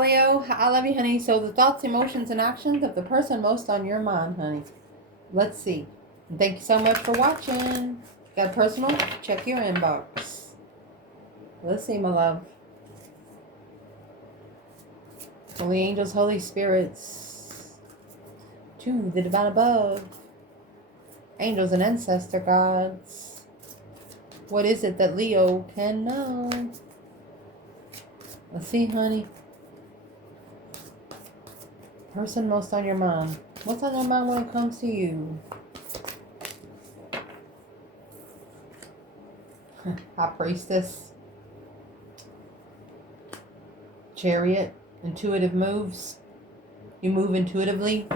Leo, I love you, honey. So the thoughts, emotions, and actions of the person most on your mind, honey. Let's see. Thank you so much for watching. Got personal? Check your inbox. Let's see, my love. Holy angels, Holy spirits. To the divine above. Angels and ancestor gods. What is it that Leo can know? Let's see, honey. Person most on your mind. What's on your mind when it comes to you? High priestess. Chariot. Intuitive moves. You move intuitively.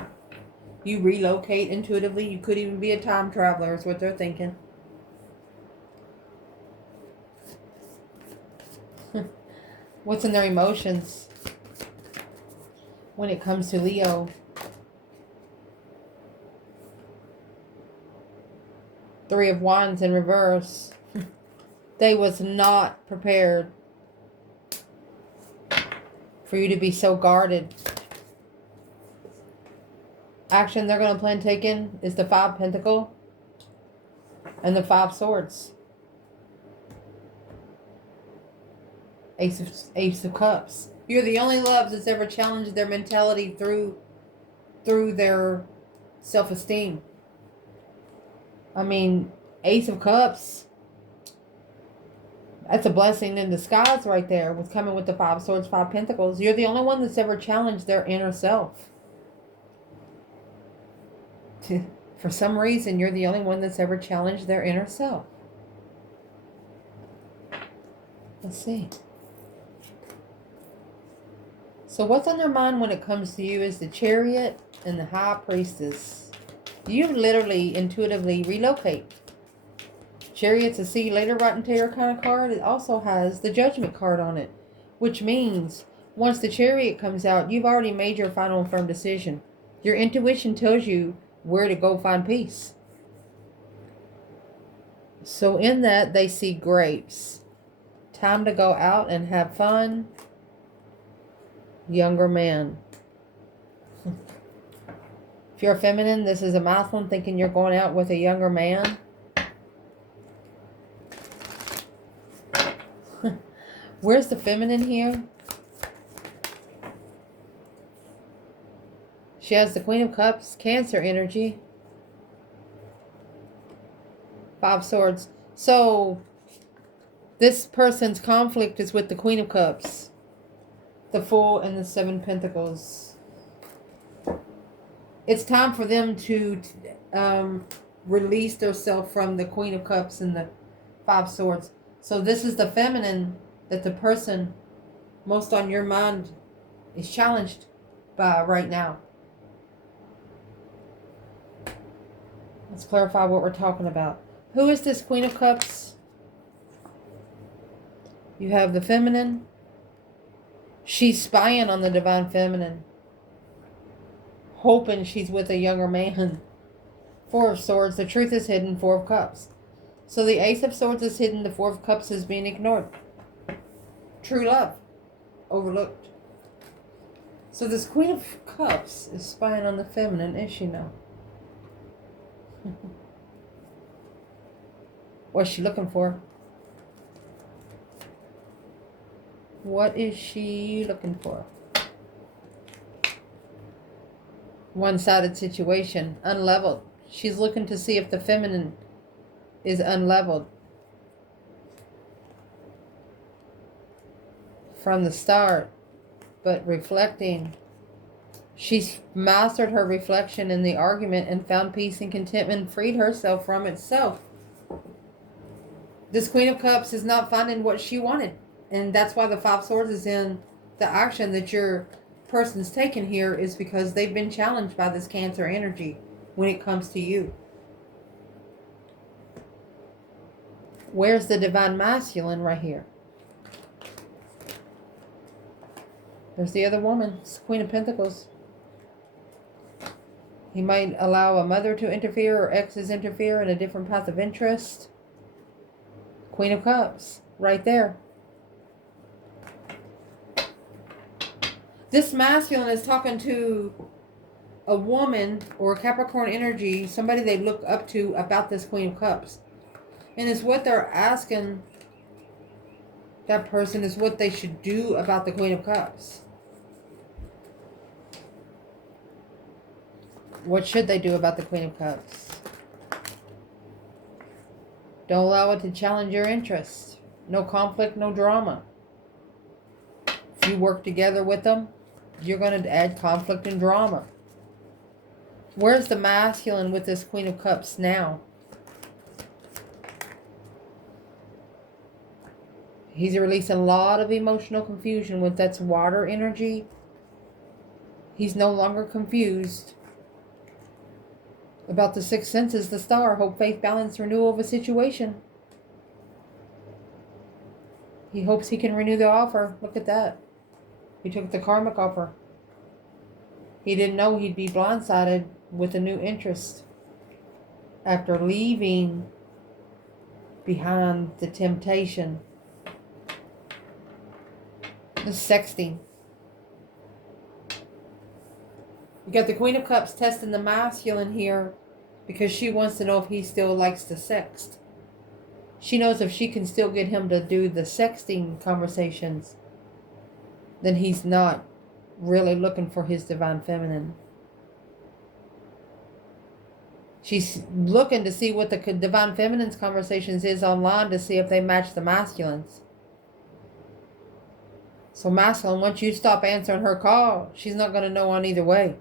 You relocate intuitively. You could even be a time traveler is what they're thinking. What's in their emotions when it comes to Leo? Three of Wands in reverse. They was not prepared for you to be so guarded. Action they're going to plan taking is the Five Pentacle and the Five Swords. Ace of Cups. You're the only love that's ever challenged their mentality through their self-esteem. I mean, Ace of Cups, that's a blessing in disguise right there with coming with the Five Swords, Five Pentacles. You're the only one that's ever challenged their inner self. For some reason, you're the only one that's ever challenged their inner self. Let's see. So what's on their mind when it comes to you is the Chariot and the High Priestess. You literally, intuitively relocate. Chariot's a see you later rotten tarot kind of card. It also has the Judgment card on it, which means once the Chariot comes out, you've already made your final and firm decision. Your intuition tells you where to go find peace. So in that, they see grapes. Time to go out and have fun. Younger man. If you're feminine, this is a masculine thinking you're going out with a younger man. Where's the feminine here? She has the Queen of Cups, Cancer energy. Five Swords. So this person's conflict is with the Queen of Cups, the Fool, and the Seven Pentacles. It's time for them to release themselves from the Queen of Cups and the Five Swords. So this is the feminine that the person most on your mind is challenged by right now. Let's clarify what we're talking about. Who is this Queen of Cups? You have the feminine. She's spying on the divine feminine, hoping she's with a younger man. Four of Swords. The truth is hidden. Four of Cups. So the Ace of Swords is hidden. The Four of Cups is being ignored. True love. Overlooked. So this Queen of Cups is spying on the feminine. Is she now? What's she looking for? What is she looking for? One-sided situation. Unleveled. She's looking to see if the feminine is unleveled. From the start. But reflecting. She's mastered her reflection in the argument and found peace and contentment and freed herself from itself. This Queen of Cups is not finding what she wanted. And that's why the Five Swords is in the action that your person's taken here, is because they've been challenged by this Cancer energy when it comes to you. Where's the divine masculine right here? There's the other woman. It's the Queen of Pentacles. He might allow a mother to interfere or exes interfere in a different path of interest. Queen of Cups. Right there. This masculine is talking to a woman or a Capricorn energy, somebody they look up to about this Queen of Cups. And it's what they're asking that person is what they should do about the Queen of Cups. What should they do about the Queen of Cups? Don't allow it to challenge your interests. No conflict, no drama. If you work together with them, you're going to add conflict and drama. Where's the masculine with this Queen of Cups now? He's releasing a lot of emotional confusion with that's water energy. He's no longer confused about the six senses, the star, hope, faith, balance, renewal of a situation. He hopes he can renew the offer. Look at that. He took the karmic offer. He didn't know he'd be blindsided with a new interest after leaving behind the temptation. The sexting. You got the Queen of Cups testing the masculine here because she wants to know if he still likes to sext. She knows if she can still get him to do the sexting conversations, then he's not really looking for his divine feminine. She's looking to see what the divine feminine's conversations is online to see if they match the masculines. So masculine, once you stop answering her call, she's not going to know on either way.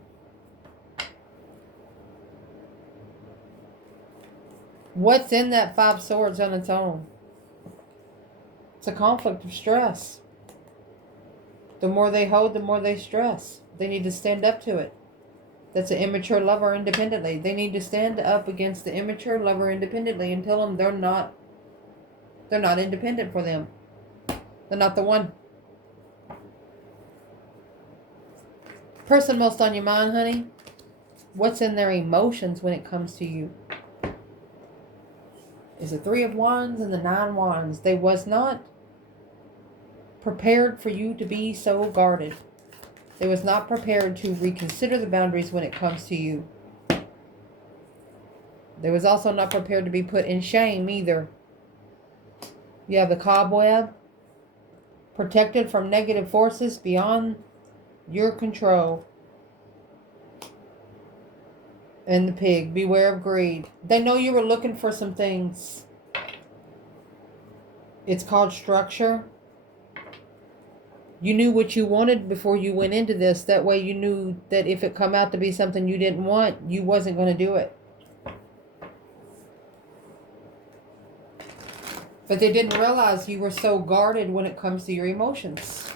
What's in that 5 swords on its own? It's a conflict of stress. The more they hold, the more they stress. They need to stand up to it. That's an immature lover independently. They need to stand up against the immature lover independently and tell them they're not independent for them. They're not the one. Person most on your mind, honey. What's in their emotions when it comes to you? Is the 3 of Wands and the 9 Wands. They was not prepared for you to be so guarded. They was not prepared to reconsider the boundaries when it comes to you. They was also not prepared to be put in shame either. You have the cobweb, protected from negative forces beyond your control. And the pig, beware of greed. They know you were looking for some things. It's called structure. You knew what you wanted before you went into this. That way you knew that if it come out to be something you didn't want, you wasn't going to do it. But they didn't realize you were so guarded when it comes to your emotions.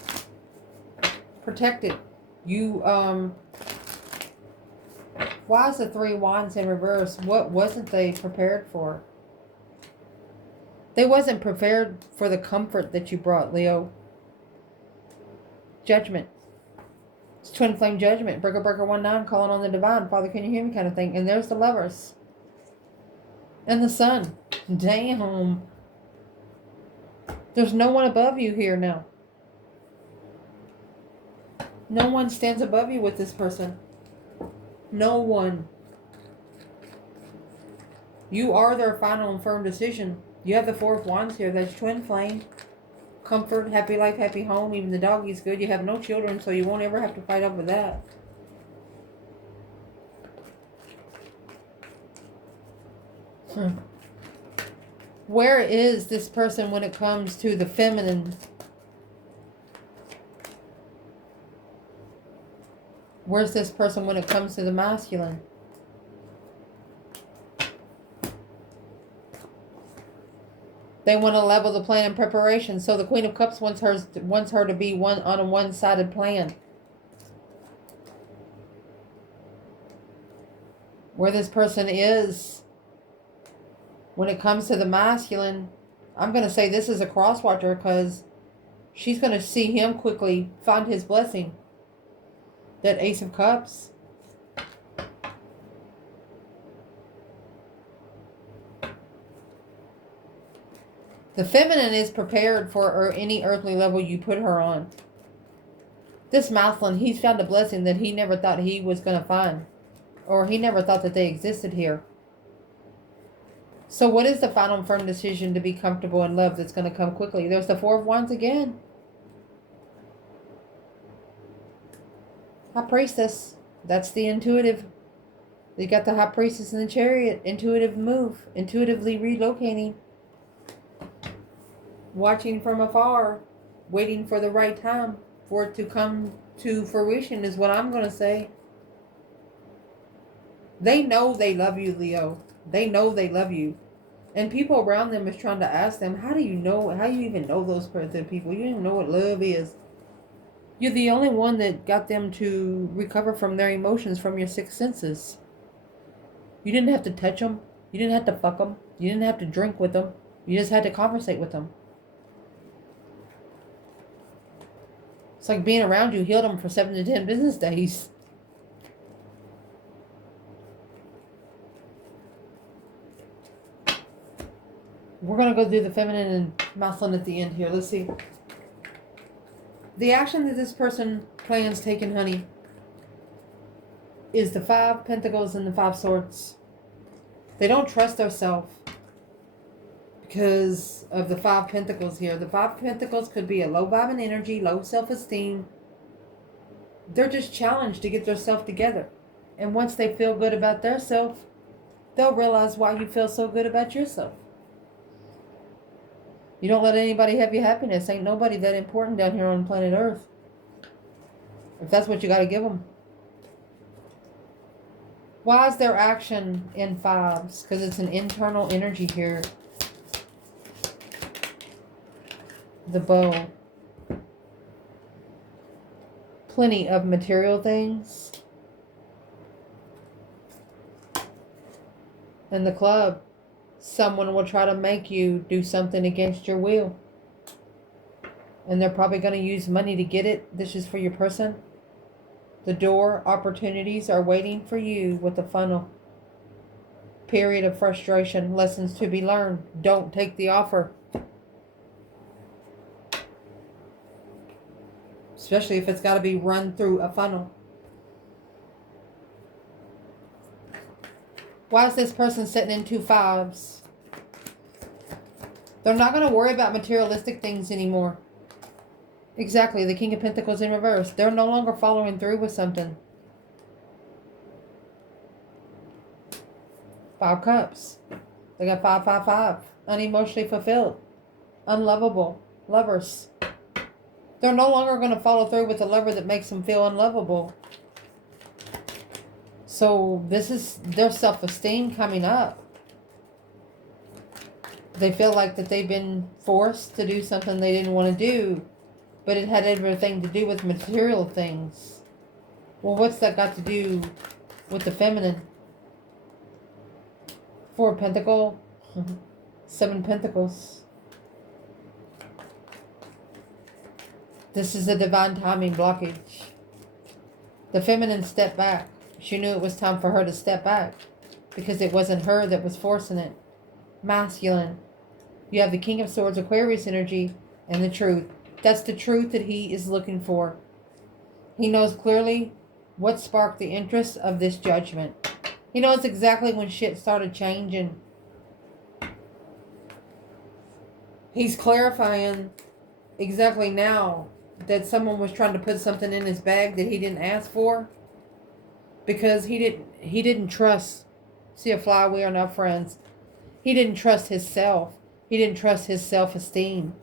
Protected. You, why is the 3 Wands in reverse? What wasn't they prepared for? They wasn't prepared for the comfort that you brought, Leo. Judgment. It's twin flame judgment. Breaker, breaker, 1-9, calling on the divine. Father, can you hear me kind of thing. And there's the lovers. And the sun. Damn. There's no one above you here now. No one stands above you with this person. No one. You are their final and firm decision. You have the 4 of Wands here. That's twin flame. Comfort, happy life, happy home. Even the doggy's good. You have no children, so you won't ever have to fight over that. Where is this person when it comes to the feminine? Where's this person when it comes to the masculine? They want to level the plan in preparation. So the Queen of Cups wants her to be on a one-sided plan. Where this person is when it comes to the masculine, I'm going to say this is a cross-watcher because she's going to see him quickly find his blessing. That Ace of Cups. The feminine is prepared for any earthly level you put her on. This Mousland, he's found a blessing that he never thought he was going to find. Or he never thought that they existed here. So what is the final firm decision to be comfortable in love that's going to come quickly? There's the Four of Wands again. High Priestess. That's the intuitive. You got the High Priestess in the Chariot. Intuitive move. Intuitively relocating. Watching from afar. Waiting for the right time for it to come to fruition is what I'm going to say. They know they love you, Leo. They know they love you. And people around them is trying to ask them, how do you know, how do you even know those people? You don't even know what love is. You're the only one that got them to recover from their emotions from your sixth senses. You didn't have to touch them. You didn't have to fuck them. You didn't have to drink with them. You just had to conversate with them. It's like being around you healed them for 7 to 10 business days. We're going to go through the feminine and masculine at the end here. Let's see. The action that this person plans taking, honey, is the 5 Pentacles and the 5 Swords. They don't trust themselves because of the 5 Pentacles here. The 5 Pentacles could be a low vibing energy, low self-esteem. They're just challenged to get their self together. And once they feel good about their self, they'll realize why you feel so good about yourself. You don't let anybody have your happiness. Ain't nobody that important down here on planet Earth. If that's what you got to give them. Why is their action in 5s? Because it's an internal energy here. The bow. Plenty of material things. And the Club. Someone will try to make you do something against your will. And they're probably going to use money to get it. This is for your person. The door, opportunities are waiting for you with the funnel. Period of frustration, lessons to be learned. Don't take the offer. Especially if it's got to be run through a funnel. Why is this person sitting in 2 5s? They're not going to worry about materialistic things anymore. Exactly, the King of Pentacles in reverse. They're no longer following through with something. 5 Cups. They got 5, 5, 5. Unemotionally fulfilled. Unlovable. Lovers. They're no longer going to follow through with a lover that makes them feel unlovable. So this is their self-esteem coming up. They feel like that they've been forced to do something they didn't want to do. But it had everything to do with material things. Well, what's that got to do with the feminine? 4 Pentacles. 7 Pentacles. This is a divine timing blockage. The feminine stepped back. She knew it was time for her to step back. Because it wasn't her that was forcing it. Masculine. You have the King of Swords, Aquarius energy, and the truth. That's the truth that he is looking for. He knows clearly what sparked the interest of this judgment. He knows exactly when shit started changing. He's clarifying exactly now that someone was trying to put something in his bag that he didn't ask for. Because he didn't trust. See a fly, we are not friends. He didn't trust himself. He didn't trust his self-esteem.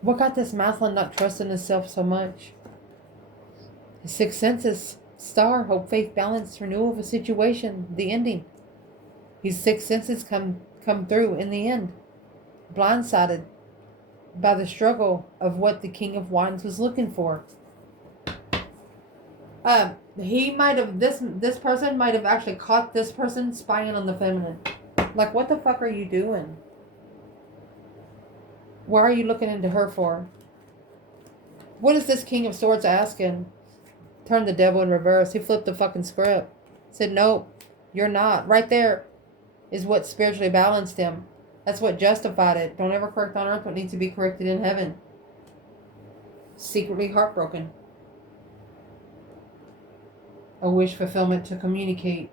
What got this masculine not trusting himself so much? His 6 senses. Star, hope, faith, balance, renewal of a situation. The ending. His 6 senses come through in the end. Blindsided by the struggle of what the King of Wands was looking for. He might have, this person might have actually caught this person spying on the feminine. Like, what the fuck are you doing? Why are you looking into her for? What is this King of Swords asking? Turn the devil in reverse. He flipped the fucking script. Said, nope, you're not. Right there is what spiritually balanced him. That's what justified it. Don't ever correct on earth what needs to be corrected in heaven. secretly heartbroken. A wish fulfillment to communicate.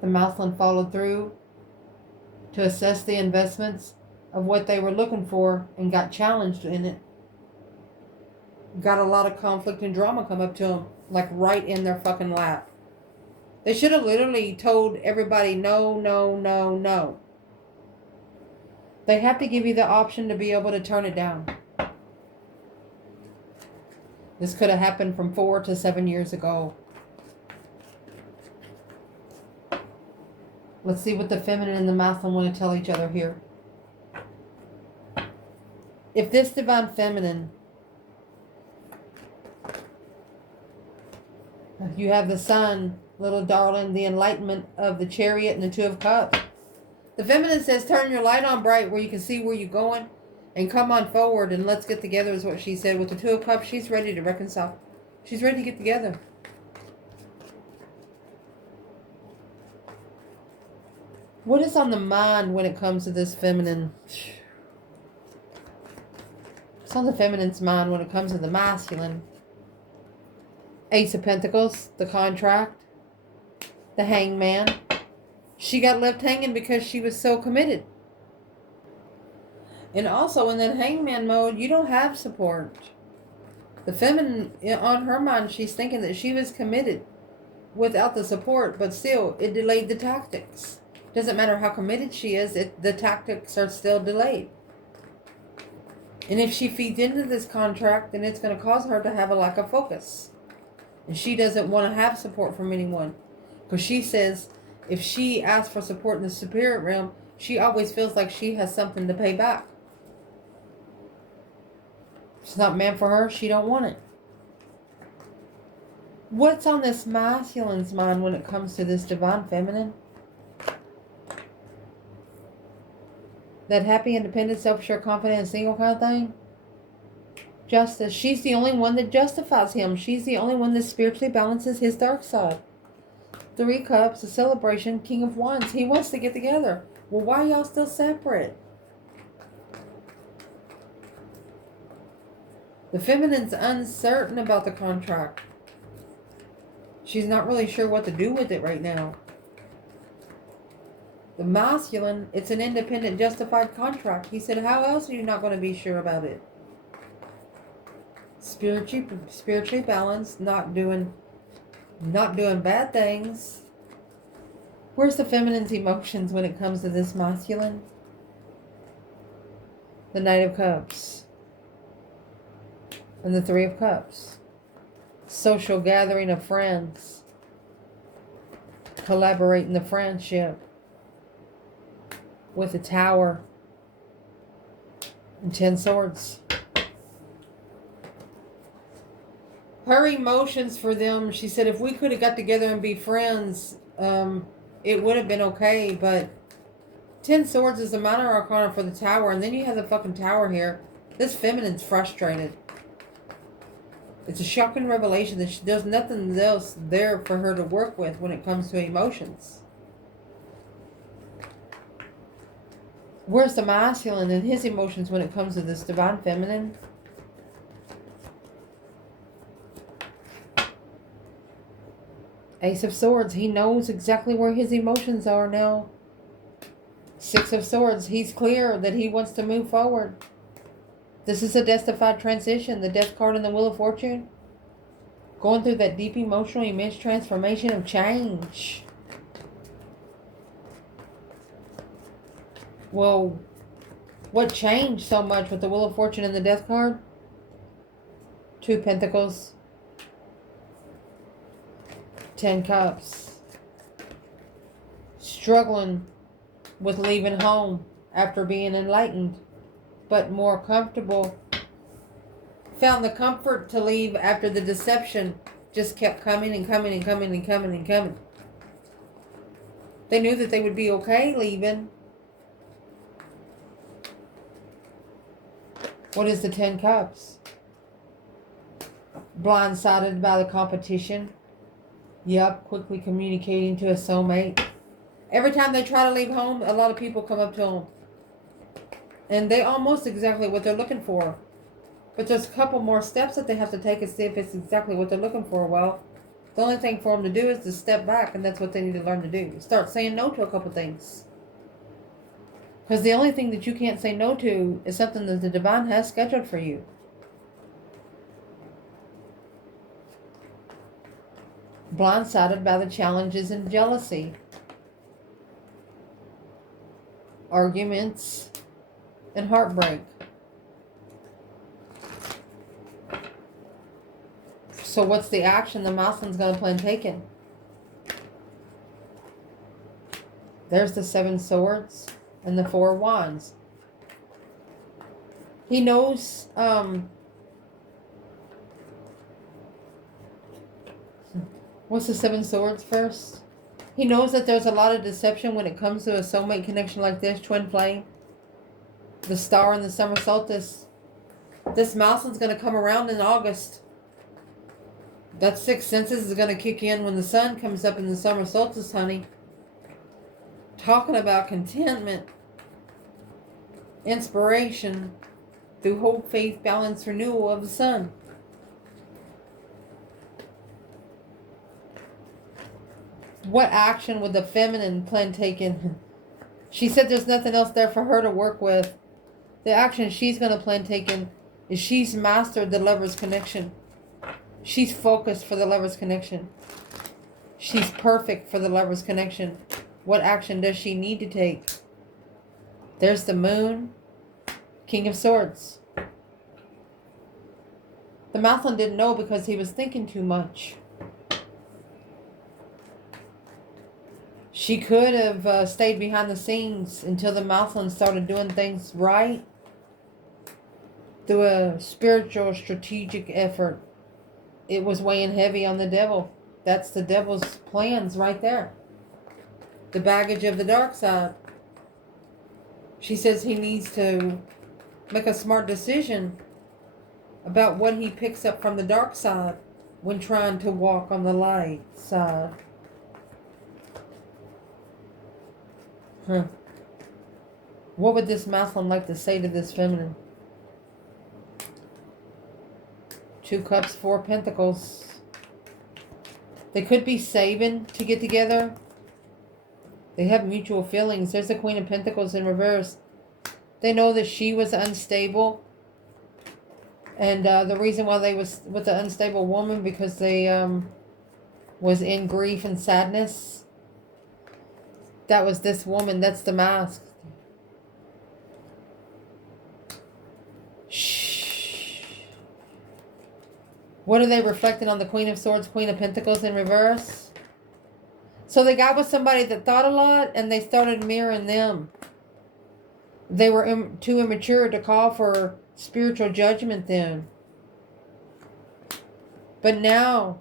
The masculine followed through to assess the investments of what they were looking for and got challenged in it. Got a lot of conflict and drama come up to them, like right in their fucking lap. They should have literally told everybody no, no, no, no. They have to give you the option to be able to turn it down. This could have happened from 4 to 7 years ago. Let's see what the feminine and the masculine want to tell each other here. If this divine feminine, you have the sun, little darling, the enlightenment of the Chariot and the Two of Cups. The feminine says, turn your light on bright where you can see where you're going and come on forward and let's get together, is what she said. With the Two of Cups, she's ready to reconcile. She's ready to get together. What is on the mind when it comes to this feminine? What's on the feminine's mind when it comes to the masculine? Ace of Pentacles, the contract, the Hangman. She got left hanging because she was so committed. And also in that Hangman mode, you don't have support. The feminine, on her mind, she's thinking that she was committed without the support, but still, it delayed the tactics. Doesn't matter how committed she is, the tactics are still delayed. And if she feeds into this contract, then it's going to cause her to have a lack of focus. And she doesn't want to have support from anyone. Because she says if she asks for support in the spirit realm, she always feels like she has something to pay back. It's not meant for her. She don't want it. What's on this masculine's mind when it comes to this divine feminine? That happy, independent, self-assured, confident, and single kind of thing? Justice. She's the only one that justifies him. She's the only one that spiritually balances his dark side. 3 Cups, a celebration, King of Wands. He wants to get together. Well, why are y'all still separate? The feminine's uncertain about the contract. She's not really sure what to do with it right now. The masculine, it's an independent, justified contract. He said, how else are you not going to be sure about it? Spiritually balanced, not doing bad things. Where's the feminine's emotions when it comes to this masculine? The Knight of Cups. And the 3 of Cups. Social gathering of friends. Collaborate in the friendship. With the Tower. And 10 Swords. Her emotions for them, she said, if we could have got together and be friends, it would have been okay, but 10 Swords is the minor arcana for the Tower, and then you have the fucking Tower here. This feminine's frustrated. It's a shocking revelation that there's nothing else there for her to work with when it comes to emotions. Where's the masculine and his emotions when it comes to this divine feminine? Ace of Swords, he knows exactly where his emotions are now. 6 of Swords, he's clear that he wants to move forward. This is a death-defied transition. The Death card and the Wheel of Fortune. Going through that deep emotional, immense transformation of change. Well, what changed so much with the Wheel of Fortune and the Death card? 2 Pentacles. 10 Cups. Struggling with leaving home after being enlightened, but more comfortable. Found the comfort to leave after the deception just kept coming and coming and coming and coming and coming. They knew that they would be okay leaving. What is the 10 Cups? Blindsided by the competition. Yep, quickly communicating to a soulmate. Every time they try to leave home, a lot of people come up to them. And they almost exactly what they're looking for. But there's a couple more steps that they have to take and see if it's exactly what they're looking for. Well, the only thing for them to do is to step back, and that's what they need to learn to do. Start saying no to a couple things. Because the only thing that you can't say no to is something that the divine has scheduled for you. Blindsided by the challenges and jealousy. Arguments and heartbreak. So what's the action the Muslim's going to plan taking? There's the 7 swords and the 4 wands. He knows what's the 7 swords first? He knows that there's a lot of deception when it comes to a soulmate connection like this, twin flame. The star and the summer solstice. This Muslim's going to come around in August. That 6th senses is going to kick in when the sun comes up in the summer solstice, honey. Talking about contentment, inspiration, through hope, faith, balance, renewal of the sun. What action would the feminine plan taken? She said there's nothing else there for her to work with. The action she's going to plan taken is she's mastered the lover's connection. She's focused for the lover's connection. She's perfect for the lover's connection. What action does she need to take? There's the moon, King of Swords. The Mathlon didn't know because he was thinking too much. She could have stayed behind the scenes until the Mathlon started doing things right through a spiritual, strategic effort. It was weighing heavy on the devil. That's the devil's plans right there. The baggage of the dark side. She says he needs to make a smart decision about what he picks up from the dark side when trying to walk on the light side. What would this Muslim like to say to this feminine? 2 cups, 4 pentacles. They could be saving to get together. They have mutual feelings. There's the Queen of Pentacles in reverse. They know that she was unstable. And the reason why they was with the unstable woman, because they was in grief and sadness. That was this woman. That's the mask. What are they reflecting on the Queen of Swords, Queen of Pentacles in reverse? So they got with somebody that thought a lot and they started mirroring them. They were too immature to call for spiritual judgment then. But now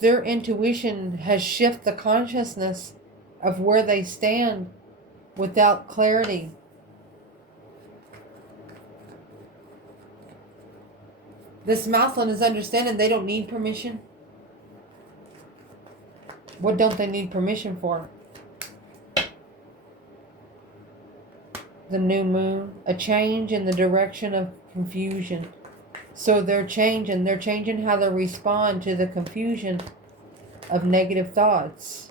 their intuition has shifted the consciousness of where they stand without clarity. This Muslim is understanding they don't need permission. What don't they need permission for? The new moon, a change in the direction of confusion. So they're changing how they respond to the confusion of negative thoughts.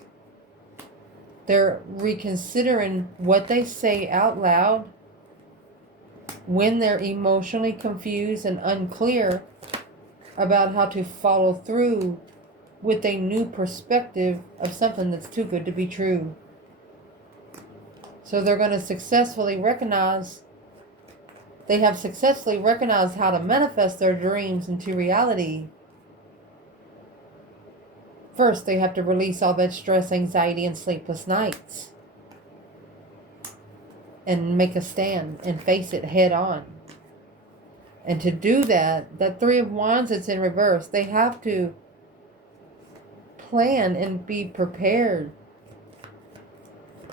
They're reconsidering what they say out loud when they're emotionally confused and unclear about how to follow through with a new perspective of something that's too good to be true. So they're going to successfully recognize, they have successfully recognized how to manifest their dreams into reality. First, they have to release all that stress, anxiety, and sleepless nights. And make a stand and face it head on. And to do that, that 3 of Wands that's in reverse, they have to plan and be prepared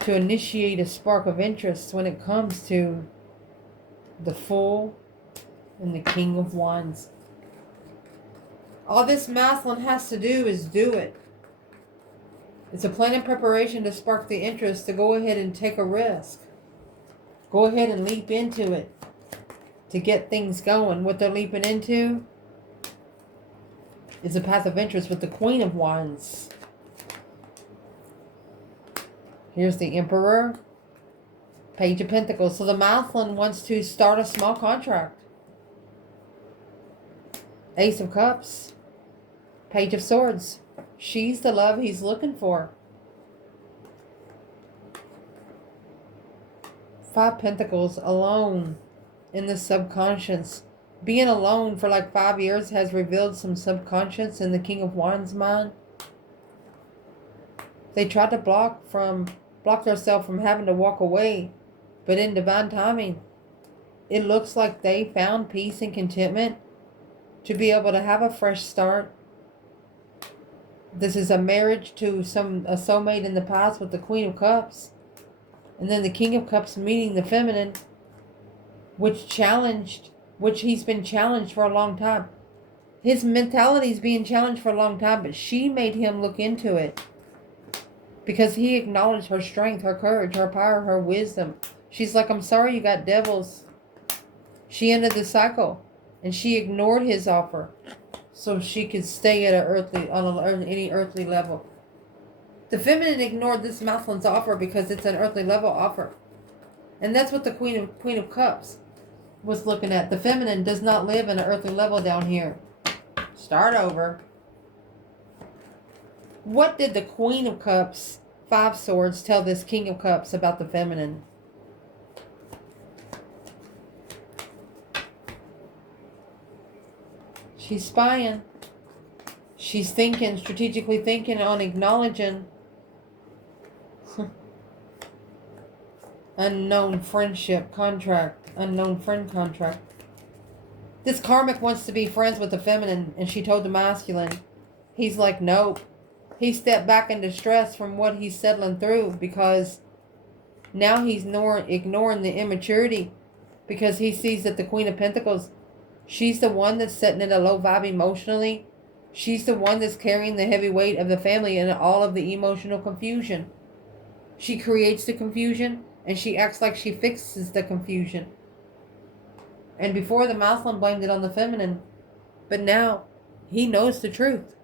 to initiate a spark of interest when it comes to the Fool and the King of Wands. All this masculine has to do is do it. It's a plan and preparation to spark the interest, to go ahead and take a risk. Go ahead and leap into it. to get things going. What they're leaping into is a path of interest with the Queen of Wands. Here's the Emperor. Page of Pentacles. So the Mouthland wants to start a small contract. Ace of Cups. Page of Swords. She's the love he's looking for. Five Pentacles. Alone in the subconscious. Being alone for like 5 years has revealed some subconscious in the King of Wands' mind. They tried to block themselves from having to walk away. But in divine timing, it looks like they found peace and contentment to be able to have a fresh start. This is a marriage to a soulmate in the past with the Queen of Cups. And then the King of Cups meeting the feminine, which he's been challenged for a long time. His mentality is being challenged for a long time, but she made him look into it. Because he acknowledged her strength, her courage, her power, her wisdom. She's like, I'm sorry you got devils. She ended the cycle. And she ignored his offer. So she could stay at any earthly level. The feminine ignored this Mouthland's offer because it's an earthly level offer. And that's what the Queen of Cups was looking at. The feminine does not live in an earthly level down here. Start over. What did the Queen of Cups, 5 Swords, tell this King of Cups about the feminine? She's spying. She's thinking, strategically thinking on acknowledging unknown friendship contract, unknown friend contract. This Karmic wants to be friends with the feminine, and she told the masculine. He's like, nope. He stepped back in distress from what he's settling through because now he's ignoring the immaturity because he sees that the Queen of Pentacles, she's the one that's sitting at a low vibe emotionally. She's the one that's carrying the heavy weight of the family and all of the emotional confusion. She creates the confusion and she acts like she fixes the confusion. And before, the Mouthland blamed it on the feminine, but now he knows the truth.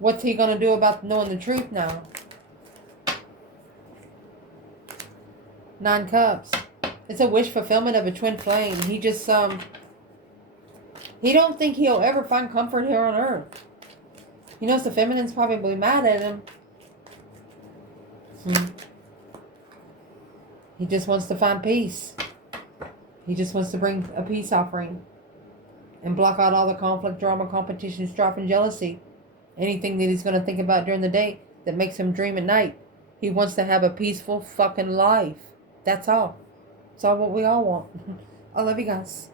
What's he going to do about knowing the truth now? 9 Cups. It's a wish fulfillment of a twin flame. He just, he don't think he'll ever find comfort here on earth. He knows the feminine's probably mad at him. He just wants to find peace. He just wants to bring a peace offering. And block out all the conflict, drama, competition, strife, and jealousy. Anything that he's going to think about during the day that makes him dream at night. He wants to have a peaceful fucking life. That's all. It's all what we all want. I love you guys.